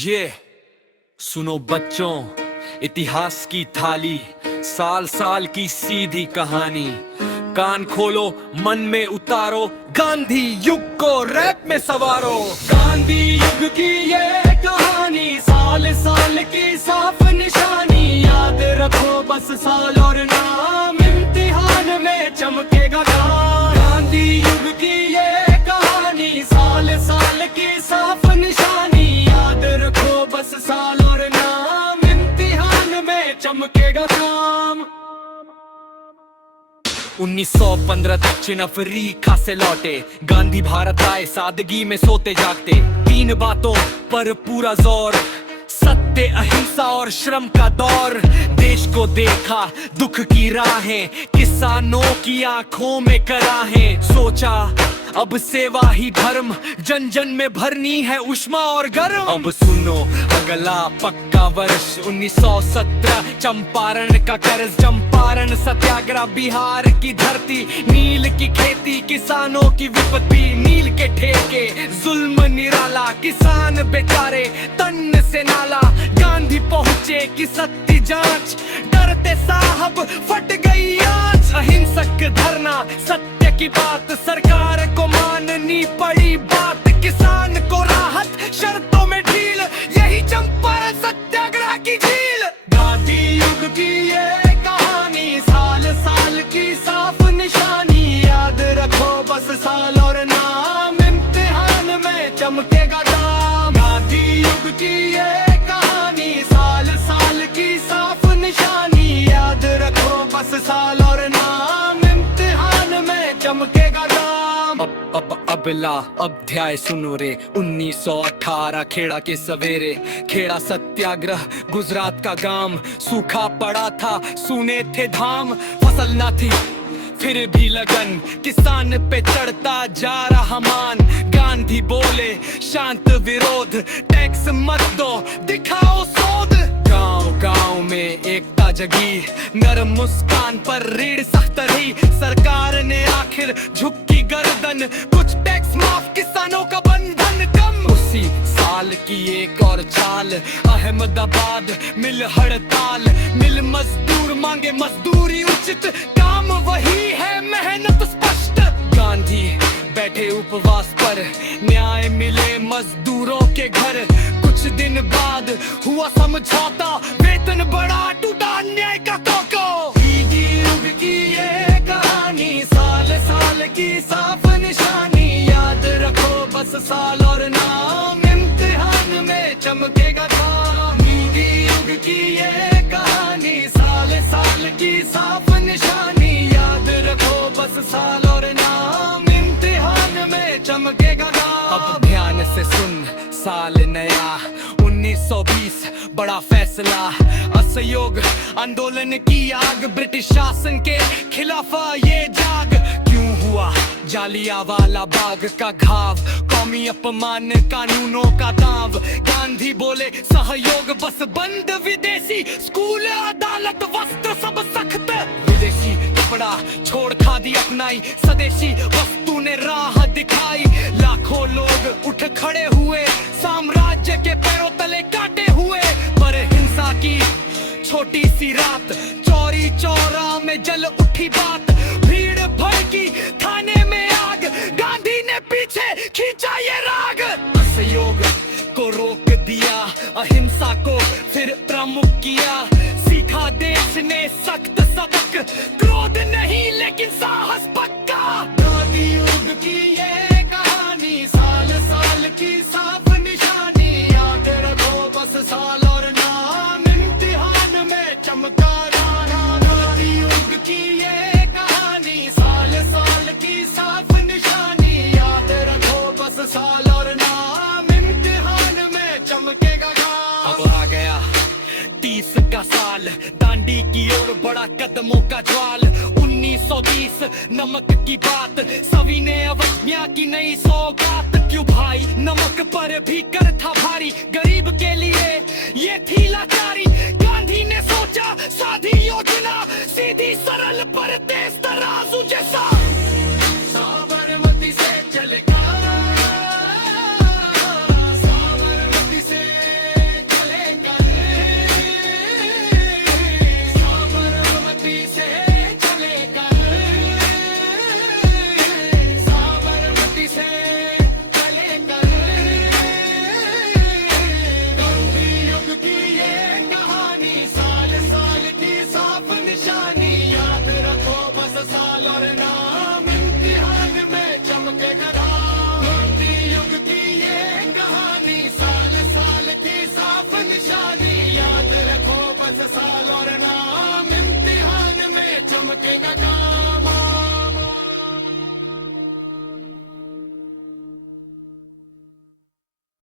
ये सुनो बच्चों, इतिहास की थाली, साल साल की सीधी कहानी। कान खोलो, मन में उतारो, गांधी युग को रैप में सवारो। गांधी युग की ये कहानी, साल साल की साफ निशानी। याद रखो बस साल और नाम, इम्तिहान में चमकेगा काम। गांधी युग की ये कहानी, साल साल की साफ निशानी। याद रखो बस साल और नाम, इम्तिहान में चमकेगा काम। 1915 दक्षिण अफ्रीका से लौटे गांधी, भारत आए सादगी में सोते जागते। 3 बातों पर पूरा जोर, सत्य, अहिंसा और श्रम का दौर। देश को देखा दुख की राहें, किसानों की आंखों में कराहें। सोचा अब सेवा ही धर्म, जन जन में भरनी है उष्मा और गर्म। अब सुनो अगला पक्का वर्ष 1917, चंपारण का कर्ज। चंपारण सत्याग्रह, बिहार की धरती, नील की खेती, किसानों की विपत्ति। नील के ठेके, जुल्म निराला, किसान बेचारे तन से नाला। गांधी पहुँचे कि सत्य जांच, डरते साहब फट गई आंच। अहिंसक धरना, सत्य की बात, सरकार को माननी पड़ी बात। किसान को राहत, शर्तों में ढील, यही चंपारण सत्याग्रह की झील। गांधी युग की ये कहानी, साल साल की साफ निशानी। याद रखो बस साल और नाम, इम्तिहान में चमकेगा काम। गांधी युग की ये कहानी, साल साल की साफ निशानी। याद रखो बस साल और नाम, इम्तिहान में चमकेगा काम। अब अगला अध्याय सुनो रे। 1918 खेड़ा के सवेरे, खेड़ा सत्याग्रह, गुजरात का गांव। सूखा पड़ा था, सुने थे धाम, फसल ना थी फिर भी लगन, किसान पे चढ़ता जा रहा मान। गांधी बोले शांत विरोध, टैक्स मत दो, दिखाओ सोध। गांव गांव में एकता जगी, नरम मुस्कान पर रीढ़ सख्त रही। सरकार ने आखिर झुकी गर्दन, कुछ टैक्स माफ, किसानों का बंधन कम। उसी साल की एक और चाल, अहमदाबाद मिल हड़ताल। मिल मजदूर मांगे मजदूरी उचित, काम वही है मेहनत स्पष्ट। गांधी बैठे उपवास पर, न्याय मिले मजदूरों के घर। कुछ दिन बाद हुआ समझौता, वेतन बढ़ा, टूटा अन्याय का कोको। गांधी युग की ये कहानी, साल साल की साफ निशानी। याद रखो बस साल और नाम, इम्तिहान में चमकेगा काम। गांधी युग की ये कहानी, साल साल की साफ निशानी। याद रखो बस साल और नाम, इम्तिहान में चमकेगा काम। अब ध्यान से सुन, साल नया 1920, बड़ा फैसला। असहयोग आंदोलन की आग, ब्रिटिश शासन के खिलाफ ये जाग। क्यों हुआ जालियांवाला बाग का घाव, कौमी अपमान, कानूनों का दाव। गांधी बोले सहयोग बस बंद, विदेशी स्कूल, अदालत, वस्त्र सब सख्त। विदेशी कपड़ा छोड़ खादी अपनाई, स्वदेशी वस्तु ने राह दिखाई। लाखों लोग उठ खड़े हुए, साम्राज्य के पैरों तले काटे हुए। पर हिंसा की छोटी सी रात, चौरी चौरा में जल उठी बात। भीड़ भड़की, थाने में आग, गांधी ने पीछे खींचा ये राग। असहयोग को रोक दिया, अहिंसा को फिर प्रमुख किया। सीखा देश ने सख्त सबक, क्रोध नहीं लेकिन साहस पक्का। गांधी युग की ये कहानी, साल साल की साफ निशानी। याद रखो बस साल और नाम, इम्तिहान में चमका नाम। गांधी युग की ये कहानी, साल साल की साफ निशानी। याद रखो बस साल और नाम, इम्तिहान में चमकेगा काम। अब आ गया 30 का साल, दांडी की ओर बड़ा कदमों का ज्वाल। 1920 नमक की बात, सभी ने अवज्ञा की नई सौगात। क्यों भाई नमक पर भी कर था भारी, गरीब के लिए ये थी लाचारी। गांधी ने सोचा साधी योजना, सीधी सरल पर तेज तराजू जैसा। साबरमती से चलेगा, साबरमती से और ना